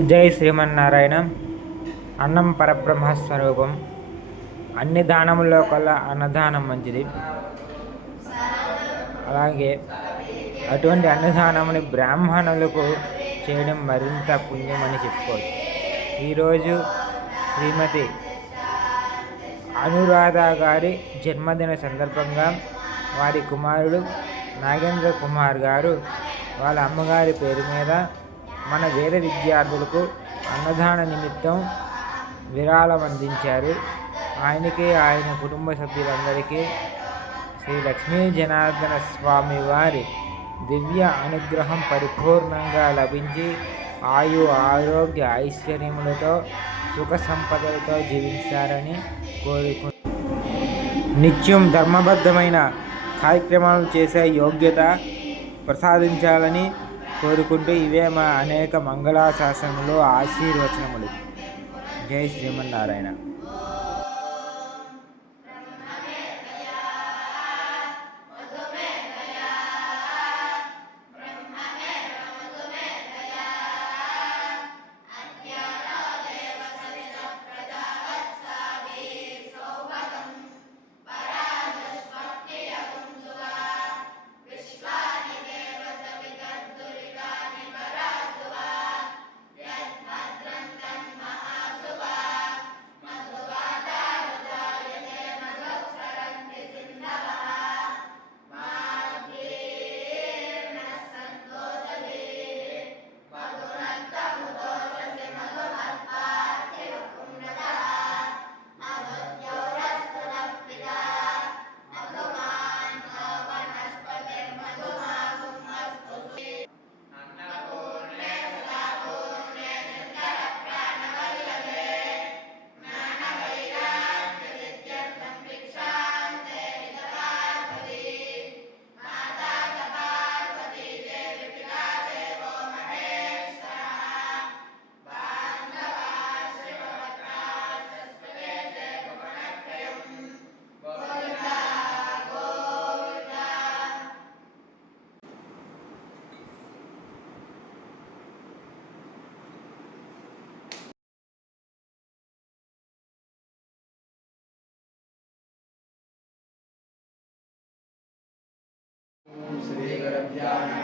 జై శ్రీమన్నారాయణ. అన్నం పరబ్రహ్మస్వరూపం. అన్ని దానముల్లో కల్లా అన్నదానం మంచిది. అలాగే అటువంటి అన్నదానముని బ్రాహ్మణులకు చేయడం మరింత పుణ్యమని చెప్పుకోవచ్చు. ఈరోజు శ్రీమతి అనురాధ గారి జన్మదిన సందర్భంగా వారి కుమారుడు నాగేంద్ర కుమార్ గారు వాళ్ళ అమ్మగారి పేరు మీద మన వేద విద్యార్థులకు అన్నదాన నిమిత్తం విరాళం అందించారు ఆయనకి ఆయన కుటుంబ సభ్యులందరికీ శ్రీ లక్ష్మీ జనార్దన స్వామి వారి దివ్య అనుగ్రహం పరిపూర్ణంగా లభించి ఆయు ఆరోగ్య ఐశ్వర్యములతో సుఖ సంపదలతో జీవించారని కోరుకు నిత్యం ధర్మబద్ధమైన కార్యక్రమాలు చేసే యోగ్యత ప్రసాదించాలని కోరుకుంటూ ఇవే మా అనేక మంగళాశాసనములు ఆశీర్వచనములు. జై శ్రీమన్నారాయణ. se libera piana